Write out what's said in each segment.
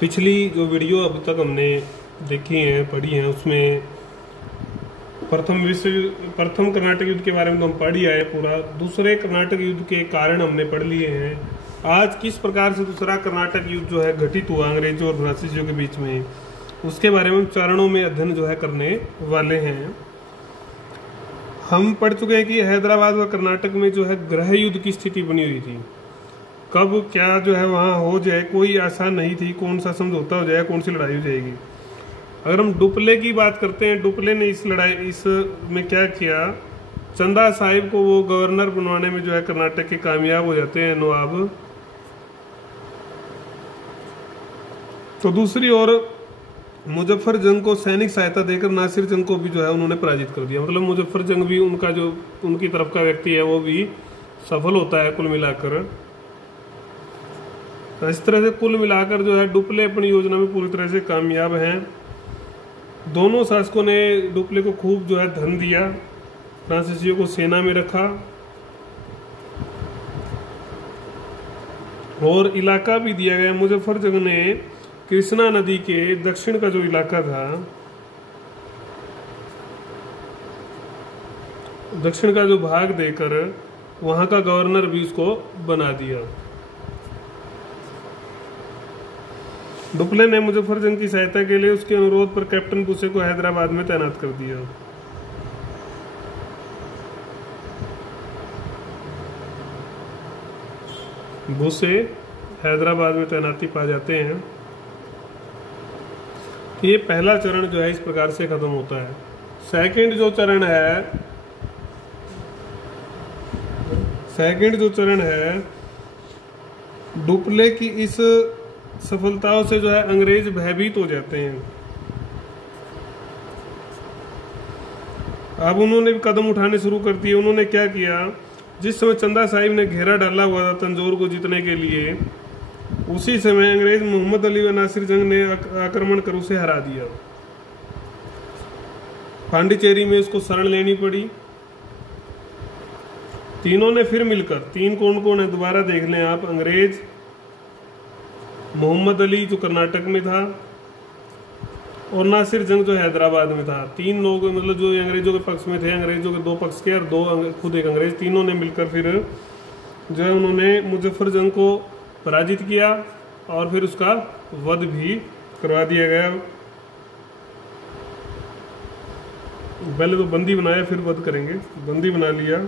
पिछली जो वीडियो अब तक हमने देखी हैं पढ़ी हैं उसमें प्रथम कर्नाटक युद्ध के बारे में तो हम पढ़ ही आए पूरा। दूसरे कर्नाटक युद्ध के कारण हमने पढ़ लिए हैं। आज किस प्रकार से दूसरा कर्नाटक युद्ध जो है घटित हुआ अंग्रेजों और फ्रांसीसियों के बीच में, उसके बारे में हम चरणों में अध्ययन जो है करने वाले हैं। हम पढ़ चुके हैं कि हैदराबाद व कर्नाटक में जो है गृह युद्ध की स्थिति बनी हुई थी। कब क्या जो है वहाँ हो जाए कोई आसान नहीं थी, कौन सा समझौता हो जाए, कौन सी लड़ाई हो जाएगी। अगर हम डुप्ले की बात करते हैं, डुप्ले ने इस में क्या किया, चंदा साहिब को वो गवर्नर बनवाने में जो है कर्नाटक के कामयाब हो जाते हैं नवाब। तो दूसरी ओर मुजफ्फर जंग को सैनिक सहायता देकर नासिर जंग को भी जो है उन्होंने पराजित कर दिया। मतलब मुजफ्फर जंग भी उनका जो उनकी तरफ का व्यक्ति है वो भी सफल होता है कुल मिलाकर। इस तरह से कुल मिलाकर जो है डुप्ले अपनी योजना में पूरी तरह से कामयाब हैं। दोनों शासकों ने डुप्ले को खूब जो है धन दिया, फ्रांसीसियों को सेना में रखा और इलाका भी दिया गया। मुजफ्फर जंग ने कृष्णा नदी के दक्षिण का जो इलाका था, दक्षिण का जो भाग देकर वहां का गवर्नर भी उसको बना दिया। डुप्ले ने मुजफ्फर जंग की सहायता के लिए उसके अनुरोध पर कैप्टन बुसे को हैदराबाद में तैनात कर दिया। बुसे हैदराबाद में तैनाती पा जाते हैं। ये पहला चरण जो है इस प्रकार से खत्म होता है। सेकंड जो चरण है डुप्ले की इस सफलताओं से जो है अंग्रेज भयभीत हो जाते हैं। अब उन्होंने भी कदम उठाने शुरू कर दिए। उन्होंने क्या किया, जिस समय चंदा साहिब ने घेरा डाला हुआ था तंजौर को जीतने के लिए, उसी समय अंग्रेज मोहम्मद अली व नासिर जंग ने आक्रमण कर उसे हरा दिया। पांडिचेरी में उसको शरण लेनी पड़ी। तीनों ने फिर मिलकर, तीन कौन कौन है दोबारा देख लें आप, अंग्रेज, मोहम्मद अली जो कर्नाटक में था और नासिर जंग जो हैदराबाद में था। तीन लोग मतलब जो अंग्रेजों के पक्ष में थे, अंग्रेजों के दो पक्ष के और दो खुद एक अंग्रेज, तीनों ने मिलकर फिर जो है उन्होंने मुजफ्फर जंग को पराजित किया और फिर उसका वध भी करवा दिया गया। पहले तो बंदी बनाया फिर वध करेंगे, बंदी बना लिया।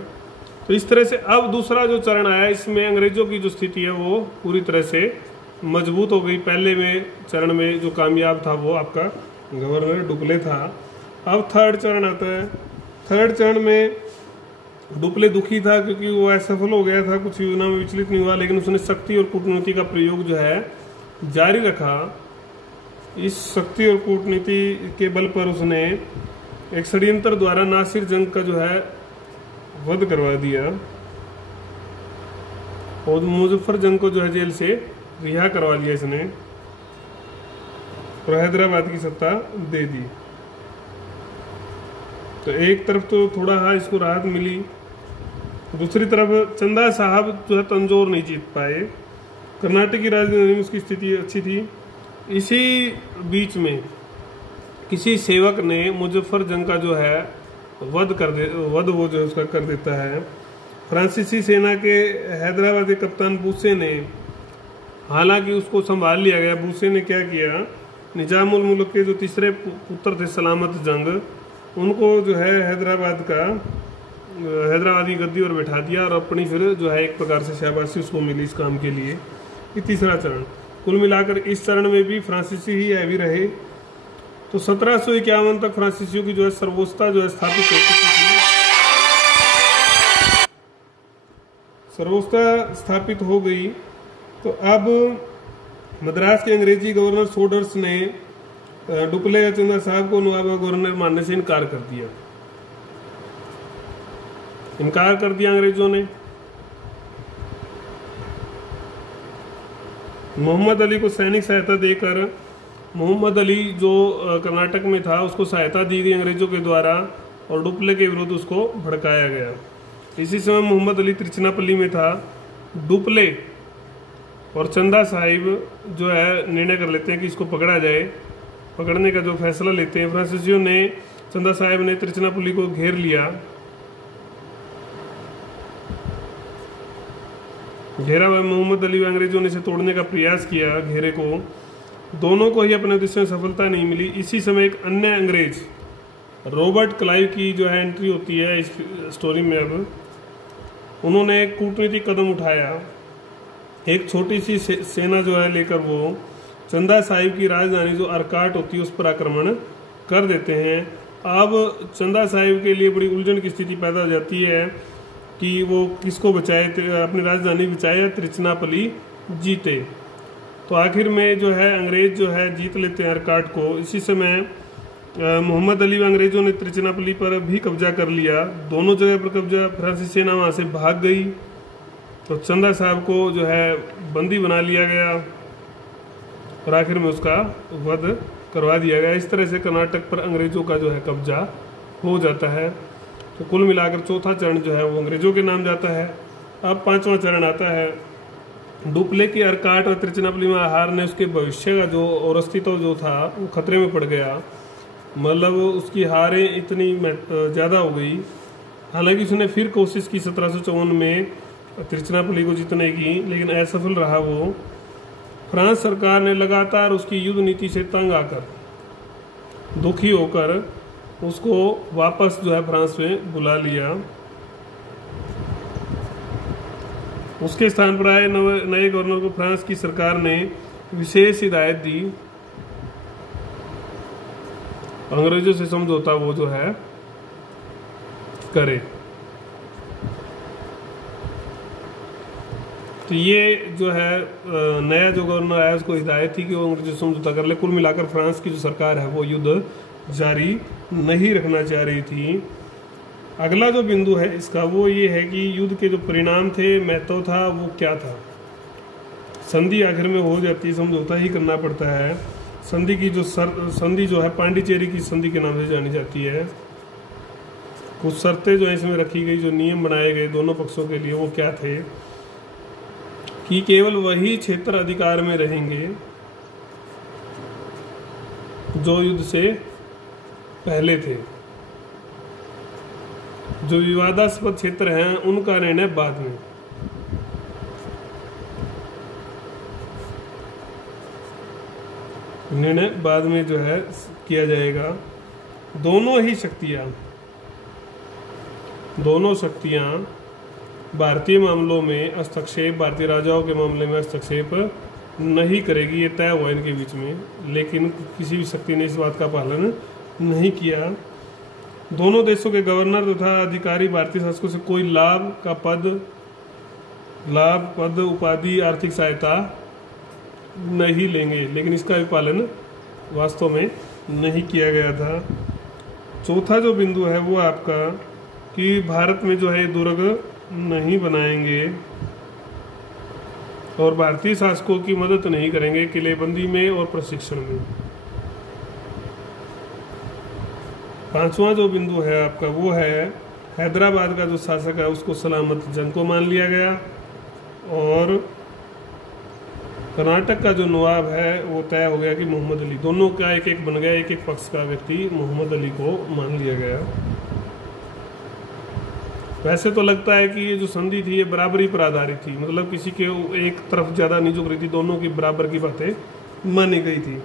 तो इस तरह से अब दूसरा जो चरण आया, इसमें अंग्रेजों की जो स्थिति है वो पूरी तरह से मजबूत हो गई। पहले में चरण में जो कामयाब था वो आपका गवर्नर डुप्ले था। अब थर्ड चरण आता है। थर्ड चरण में डुप्ले दुखी था क्योंकि वो असफल हो गया था, कुछ योजना में विचलित नहीं हुआ, लेकिन उसने शक्ति और कूटनीति का प्रयोग जो है जारी रखा। इस शक्ति और कूटनीति के बल पर उसने एक षड्यंत्र द्वारा नासिर जंग का जो है वध करवा दिया और मुजफ्फर जंग को जो है जेल से रिहा करवा लिया इसने और हैदराबाद की सत्ता दे दी। तो एक तरफ तो थोड़ा इसको राहत मिली, दूसरी तरफ चंदा साहब जो है तंजौर नहीं जीत पाए। कर्नाटक की राजधानी में उसकी स्थिति अच्छी थी। इसी बीच में किसी सेवक ने मुजफ्फर जंग का जो है वध वो जो है उसका कर देता है। फ्रांसीसी सेना के हैदराबाद के कप्तान बूसे ने, हालांकि उसको संभाल लिया गया, बूसे ने क्या किया, निजामुल मुल्क के जो तीसरे पुत्र थे सलामत जंग, उनको जो है हैदराबादी गद्दी और बैठा दिया और अपनी फिर जो है एक प्रकार से शाबाशी उसको मिली इस काम के लिए। ये तीसरा चरण। कुल मिलाकर इस चरण में भी फ्रांसीसी ही हैवी रहे। तो 1751 तक फ्रांसीसियों की जो है सर्वोच्चता जो है स्थापित हो चुकी थी। सर्वोच्चता स्थापित हो गई। तो अब मद्रास के अंग्रेजी गवर्नर सोडर्स ने डुप्ले या चंदा साहब को नवाब गवर्नर मानने से इनकार कर दिया। अंग्रेजों ने। मोहम्मद अली को सैनिक सहायता देकर, मोहम्मद अली जो कर्नाटक में था उसको सहायता दी गई अंग्रेजों के द्वारा और डुप्ले के विरुद्ध उसको भड़काया गया। इसी समय मोहम्मद अली तिरुचिनापल्ली में था। डुप्ले और चंदा साहिब जो है निर्णय कर लेते हैं कि इसको पकड़ा जाए। पकड़ने का जो फैसला लेते हैं, फ्रांसीसियों ने चंदा साहिब ने त्रिचनापल्ली को घेर लिया। घेरा हुआ मोहम्मद अली व अंग्रेजों ने इसे तोड़ने का प्रयास किया घेरे को। दोनों को ही अपने उद्देश्य में सफलता नहीं मिली। इसी समय एक अन्य अंग्रेज रॉबर्ट क्लाइव की जो है एंट्री होती है इस स्टोरी में। अब उन्होंने एक कूटनीतिक कदम उठाया। एक छोटी सी सेना जो है लेकर वो चंदा साहिब की राजधानी जो अरकाट होती है उस पर आक्रमण कर देते हैं। अब चंदा साहिब के लिए बड़ी उलझन की स्थिति पैदा हो जाती है कि वो किसको बचाए, अपनी राजधानी बचाए या त्रिचनापल्ली जीते। तो आखिर में जो है अंग्रेज जो है जीत लेते हैं अरकाट को। इसी समय मोहम्मद अली व अंग्रेजों ने त्रिचनापल्ली पर भी कब्जा कर लिया। दोनों जगह पर कब्जा, फ्रांसीसी सेना वहाँ से भाग गई। तो चंदा साहब को जो है बंदी बना लिया गया और आखिर में उसका वध करवा दिया गया। इस तरह से कर्नाटक पर अंग्रेजों का जो है कब्जा हो जाता है। तो कुल मिलाकर चौथा चरण जो है वो अंग्रेजों के नाम जाता है। अब पांचवा चरण आता है। डुप्ले की अरकाट और त्रिचनापल्ली में हार ने उसके भविष्य का जो और अस्तित्व जो था वो खतरे में पड़ गया। मतलब उसकी हारें इतनी ज़्यादा हो गई। हालांकि उसने फिर कोशिश की 1754 में त्रिचनापल्ली को जीतने की, लेकिन असफल रहा वो। फ्रांस सरकार ने लगातार उसकी युद्ध नीति से तंग आकर, दुखी होकर उसको वापस जो है फ्रांस में बुला लिया। उसके स्थान पर आए नए गवर्नर को फ्रांस की सरकार ने विशेष हिदायत दी, अंग्रेजों से समझौता वो जो है करे। तो ये जो है नया जो गवर्नर आया उसको हिदायत थी कि वो अंग्रेजों से समझौता कर ले। कुल मिलाकर फ्रांस की जो सरकार है वो युद्ध जारी नहीं रखना चाह रही थी। अगला जो बिंदु है इसका वो ये है कि युद्ध के जो परिणाम थे, महत्व था, वो क्या था। संधि आखिर में हो जाती है, समझौता ही करना पड़ता है। संधि की जो संधि जो है पांडिचेरी की संधि के नाम से जानी जाती है। कुछ शर्तें जो है इसमें रखी गई, जो नियम बनाए गए दोनों पक्षों के लिए, वो क्या थे कि केवल वही क्षेत्र अधिकार में रहेंगे जो युद्ध से पहले थे। जो विवादास्पद क्षेत्र हैं उनका निर्णय बाद में। निर्णय बाद में जो है किया जाएगा। दोनों शक्तियां भारतीय मामलों में हस्तक्षेप, भारतीय राजाओं के मामले में हस्तक्षेप नहीं करेगी, ये तय हुआ इनके बीच में। लेकिन किसी भी शक्ति ने इस बात का पालन नहीं किया। दोनों देशों के गवर्नर तथा अधिकारी भारतीय शासकों से कोई लाभ, पद, उपाधि, आर्थिक सहायता नहीं लेंगे, लेकिन इसका भी पालन वास्तव में नहीं किया गया था। चौथा जो बिंदु है वो आपका कि भारत में जो है दुर्ग नहीं बनाएंगे और भारतीय शासकों की मदद नहीं करेंगे किलेबंदी में और प्रशिक्षण में। पांचवा जो बिंदु है आपका वो है हैदराबाद का जो शासक है उसको सलामत जंग को मान लिया गया और कर्नाटक का जो नवाब है वो तय हो गया कि मोहम्मद अली। दोनों का एक एक बन गया, एक एक पक्ष का व्यक्ति मोहम्मद अली को मान लिया गया। वैसे तो लगता है कि ये जो संधि थी ये बराबरी पर आधारित थी, मतलब किसी के एक तरफ ज़्यादा नहीं झुक रही थी, दोनों की बराबर की बातें मानी गई थी।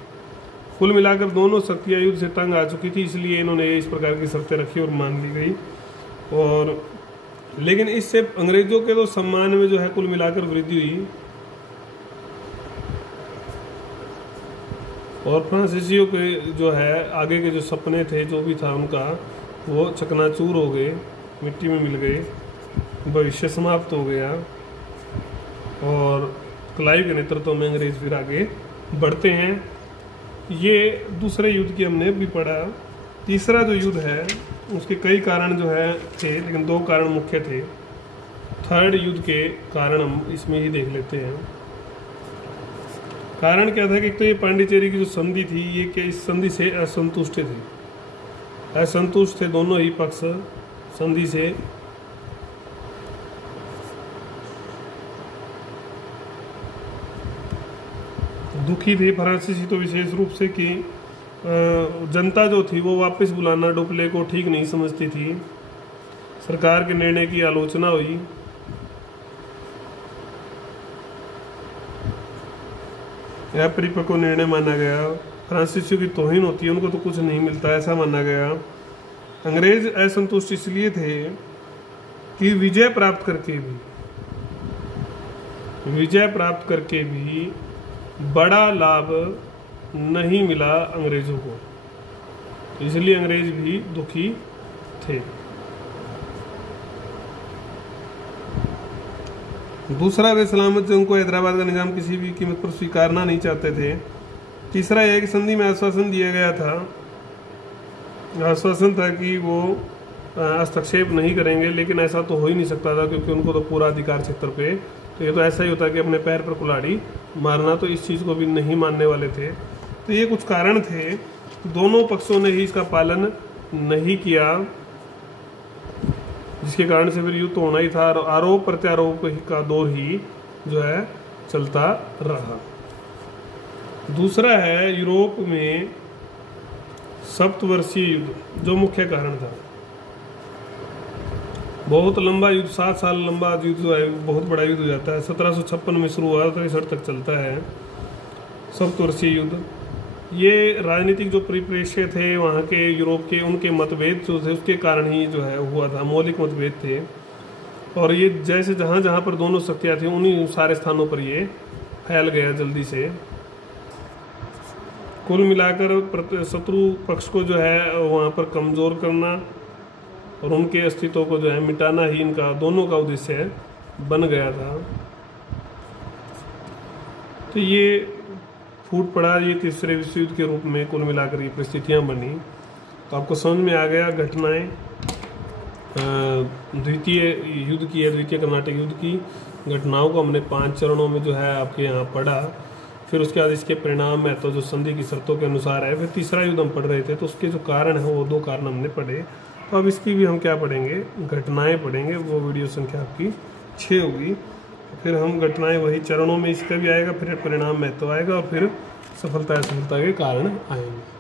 कुल मिलाकर दोनों शक्तियाँ युद्ध से तंग आ चुकी थी, इसलिए इन्होंने इस प्रकार की शर्तें रखी और मान ली गई। और लेकिन इससे अंग्रेजों के तो सम्मान में जो है कुल मिलाकर वृद्धि हुई और फ्रांसीसियों के जो है आगे के जो सपने थे, जो भी था उनका, वो चकनाचूर हो गए, मिट्टी में मिल गए, भविष्य समाप्त हो गया। और क्लाइव के नेतृत्व में अंग्रेज फिर आगे बढ़ते हैं। ये दूसरे युद्ध की हमने भी पढ़ा। तीसरा जो युद्ध है उसके कई कारण जो है थे, लेकिन दो कारण मुख्य थे। थर्ड युद्ध के कारण हम इसमें ही देख लेते हैं। कारण क्या था कि तो ये पांडिचेरी की जो संधि थी, ये क्या इस संधि से असंतुष्ट थे दोनों ही पक्ष संधि से। दुखी थे फ्रांसीसी तो विशेष रूप से कि जनता जो थी वो वापस बुलाना डुप्ले को ठीक नहीं समझती थी। सरकार के निर्णय की आलोचना हुई। यह परिपक्व निर्णय माना गया। फ्रांसीसियों की तौहीन होती है, उनको तो कुछ नहीं मिलता, ऐसा माना गया। अंग्रेज असंतुष्ट इसलिए थे कि विजय प्राप्त करके भी बड़ा लाभ नहीं मिला अंग्रेजों को, इसलिए अंग्रेज भी दुखी थे। दूसरा, वे सलामत जंग को हैदराबाद का निजाम किसी भी कीमत पर स्वीकारना नहीं चाहते थे। तीसरा, यह कि संधि में आश्वासन दिया गया था, आश्वासन था कि वो हस्तक्षेप नहीं करेंगे, लेकिन ऐसा तो हो ही नहीं सकता था क्योंकि उनको तो पूरा अधिकार क्षेत्र पे, तो ये तो ऐसा ही होता कि अपने पैर पर कुल्हाड़ी मारना, तो इस चीज़ को भी नहीं मानने वाले थे। तो ये कुछ कारण थे, दोनों पक्षों ने ही इसका पालन नहीं किया, जिसके कारण से फिर युद्ध तो होना ही था और आरोप प्रत्यारोप का दौर ही जो है चलता रहा। दूसरा है यूरोप में सप्तवर्षीय युद्ध, जो मुख्य कारण था। बहुत लंबा युद्ध, 7 साल लंबा युद्ध जो है बहुत बड़ा युद्ध हो जाता है। 1756 में शुरू हुआ, 63 तक चलता है सप्तवर्षीय युद्ध। ये राजनीतिक जो परिप्रेक्ष्य थे वहाँ के यूरोप के, उनके मतभेद जो थे उसके कारण ही जो है हुआ था, मौलिक मतभेद थे। और ये जैसे जहाँ जहाँ पर दोनों शक्तियाँ थी उन्हीं सारे स्थानों पर ये फैल गया जल्दी से। कुल मिलाकर शत्रु पक्ष को जो है वहाँ पर कमज़ोर करना और उनके अस्तित्व को जो है मिटाना ही इनका दोनों का उद्देश्य बन गया था। तो ये फूट पड़ा ये तीसरे विश्व युद्ध के रूप में कुल मिलाकर ये परिस्थितियाँ बनी। तो आपको समझ में आ गया घटनाएं द्वितीय युद्ध की है, द्वितीय कर्नाटक युद्ध की घटनाओं को हमने 5 चरणों में जो है आपके यहाँ पढ़ा। फिर उसके बाद इसके परिणाम है तो जो संधि की शर्तों के अनुसार है। फिर तीसरा युद्ध हम पढ़ रहे थे तो उसके जो कारण है वो 2 कारण हमने पढ़े। तो अब इसकी भी हम क्या पढ़ेंगे, घटनाएं पढ़ेंगे। वो वीडियो संख्या आपकी 6 होगी। फिर हम घटनाएं वही चरणों में इसका भी आएगा, फिर परिणाम महत्व आएगा और फिर सफलता असफलता के कारण आएंगे।